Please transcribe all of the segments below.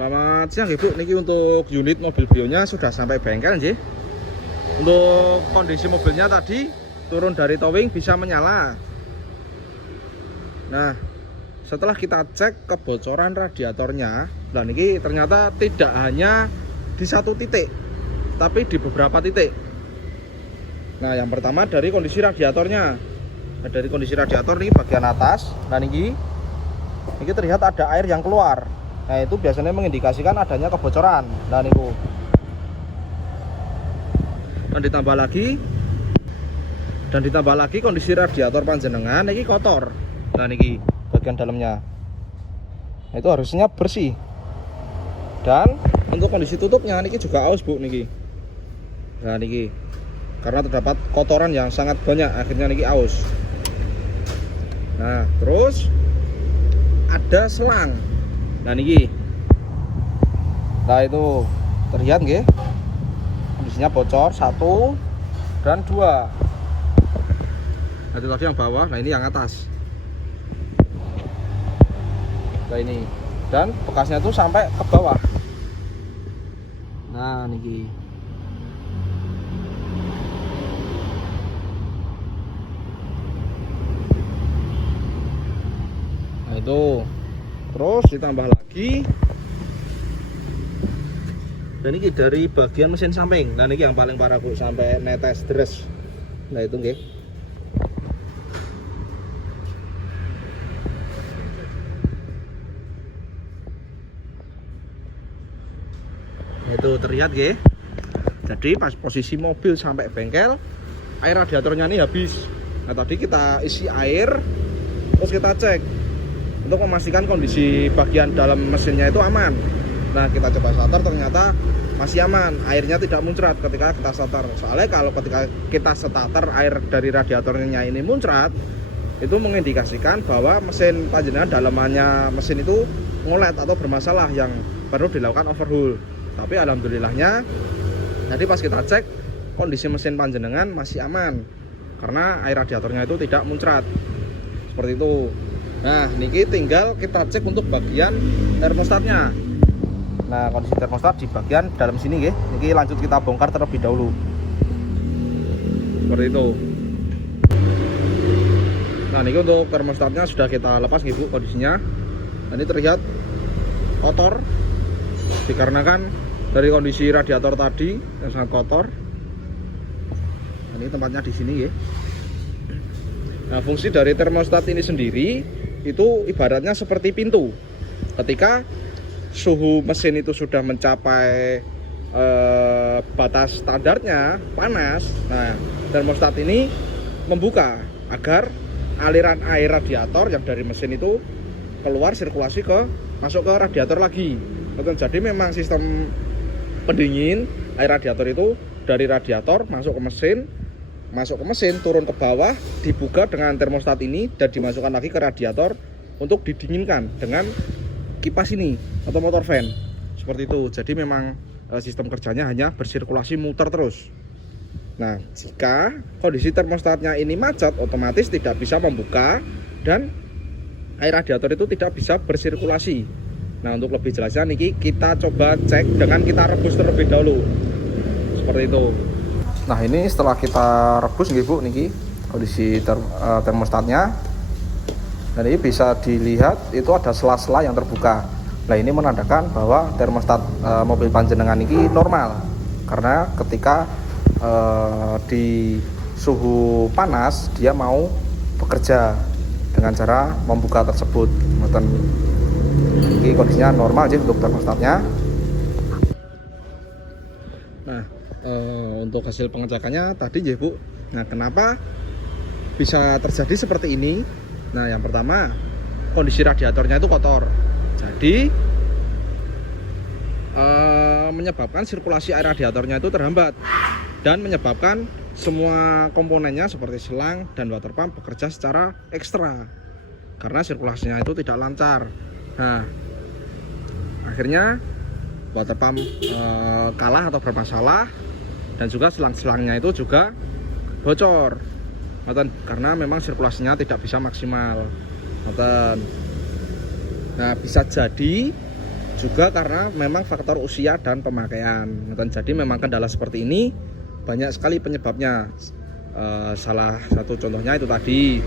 Selamat siang Ibu, niki untuk unit mobil Brio-nya sudah sampai bengkel nggih. Untuk kondisi mobilnya tadi turun dari towing bisa menyala. Nah, setelah kita cek kebocoran radiatornya, nah niki ternyata tidak hanya di satu titik, tapi di beberapa titik. Nah, yang pertama dari kondisi radiatornya. Nah, dari kondisi radiator ini bagian atas, nah niki terlihat ada air yang keluar. Nah, itu biasanya mengindikasikan adanya kebocoran. Nah, niku. Dan ditambah lagi kondisi radiator panjenengan ini kotor. Nah, niki bagian dalamnya. Nah, itu harusnya bersih. Dan untuk kondisi tutupnya niki juga aus, Bu, niki. Nah, niki. Karena terdapat kotoran yang sangat banyak, akhirnya niki aus. Nah, terus ada selang. Nah, niki. Nah, itu terlihat nggih. Kondisinya bocor 1 dan 2. Nah, itu tadi yang bawah, nah ini yang atas. Nah, ini. Dan bekasnya itu sampai ke bawah. Nah, niki. Nah, itu. Terus ditambah lagi. Dan ini dari bagian mesin samping. Nah, ini yang paling parah, Bu, sampai netes deres. Nah, itu nggih. Nah, itu terlihat nggih. Jadi pas posisi mobil sampai bengkel, air radiatornya ini habis. Nah, tadi kita isi air, terus kita cek untuk memastikan kondisi bagian dalam mesinnya itu aman. Nah, kita coba starter, ternyata masih aman, airnya tidak muncrat ketika kita starter. Soalnya kalau ketika kita starter air dari radiatornya ini muncrat, itu mengindikasikan bahwa mesin panjenengan dalamannya mesin itu ngolet atau bermasalah yang perlu dilakukan overhaul. Tapi alhamdulillahnya tadi pas kita cek kondisi mesin panjenengan masih aman karena air radiatornya itu tidak muncrat. Seperti itu. Nah, niki tinggal kita cek untuk bagian termostatnya. Nah, kondisi termostat di bagian dalam sini nggih. Niki lanjut kita bongkar terlebih dahulu. Seperti itu. Nah, niki untuk termostatnya sudah kita lepas nggih, Bu, kondisinya. Nah, ini terlihat kotor dikarenakan dari kondisi radiator tadi yang sangat kotor. Nah, ini tempatnya di sini nggih. Nah, fungsi dari termostat ini sendiri itu ibaratnya seperti pintu. Ketika suhu mesin itu sudah mencapai batas standarnya panas, nah termostat ini membuka agar aliran air radiator yang dari mesin itu keluar sirkulasi masuk ke radiator lagi. Jadi memang sistem pendingin air radiator itu dari radiator masuk ke mesin turun ke bawah, dibuka dengan termostat ini dan dimasukkan lagi ke radiator untuk didinginkan dengan kipas ini atau motor fan. Seperti itu. Jadi memang sistem kerjanya hanya bersirkulasi muter terus. Nah, jika kondisi termostatnya ini macet, otomatis tidak bisa membuka dan air radiator itu tidak bisa bersirkulasi. Nah, untuk lebih jelasnya niki kita coba cek dengan kita rebus terlebih dahulu. Seperti itu. Nah, ini setelah kita rebus nggih, Bu, niki kondisi termostatnya. Dan ini bisa dilihat itu ada sela-sela yang terbuka. Nah, ini menandakan bahwa termostat mobil panjenengan ini normal. Karena ketika di suhu panas dia mau bekerja dengan cara membuka tersebut. Ini kondisinya normal aja untuk termostatnya. Nah, untuk hasil pengecekannya tadi ya, Bu. Nah, kenapa bisa terjadi seperti ini? Nah, yang pertama kondisi radiatornya itu kotor. Jadi menyebabkan sirkulasi air radiatornya itu terhambat dan menyebabkan semua komponennya seperti selang dan water pump bekerja secara ekstra karena sirkulasinya itu tidak lancar. Nah, akhirnya water pump kalah atau bermasalah dan juga selang-selangnya itu juga bocor karena memang sirkulasinya tidak bisa maksimal. Nah, bisa jadi juga karena memang faktor usia dan pemakaian. Dan jadi memang kendala seperti ini banyak sekali penyebabnya. Salah satu contohnya itu tadi,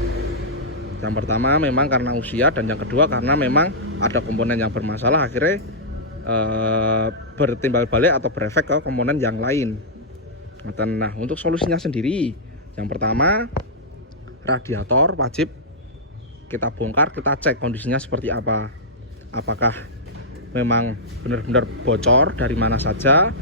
yang pertama memang karena usia, dan yang kedua karena memang ada komponen yang bermasalah akhirnya bertimbal balik atau berefek ke komponen yang lain. Nah, untuk solusinya sendiri, yang pertama radiator wajib kita bongkar, kita cek kondisinya seperti apa. Apakah memang benar-benar bocor dari mana saja,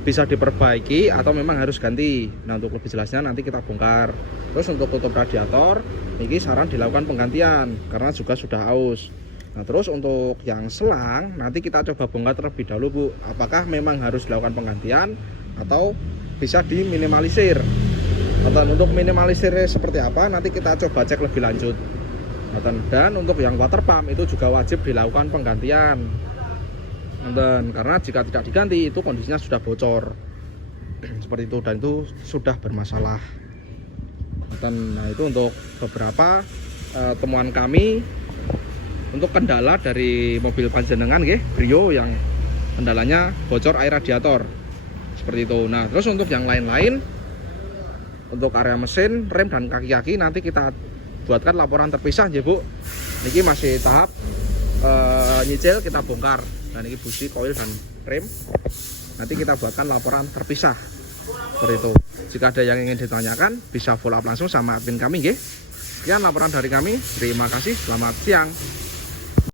bisa diperbaiki atau memang harus ganti. Nah, untuk lebih jelasnya nanti kita bongkar. Terus untuk tutup radiator ini saran dilakukan penggantian karena juga sudah aus. Nah, terus untuk yang selang nanti kita coba bongkar terlebih dahulu, Bu. Apakah memang harus dilakukan penggantian atau bisa diminimalisir. Untuk minimalisirnya seperti apa nanti kita coba cek lebih lanjut. Dan untuk yang water pump itu juga wajib dilakukan penggantian. Karena jika tidak diganti itu kondisinya sudah bocor seperti itu, dan itu sudah bermasalah. Nah, itu untuk beberapa temuan kami untuk kendala dari mobil panjenengan Brio yang kendalanya bocor air radiator seperti itu. Nah, terus untuk yang lain-lain, untuk area mesin, rem dan kaki-kaki nanti kita buatkan laporan terpisah ya, Bu. Ini masih tahap nyicil, kita bongkar. Dan ini busi, koil dan rem nanti kita buatkan laporan terpisah seperti itu. Jika ada yang ingin ditanyakan bisa follow up langsung sama admin kami. Sekian laporan dari kami, terima kasih, selamat siang.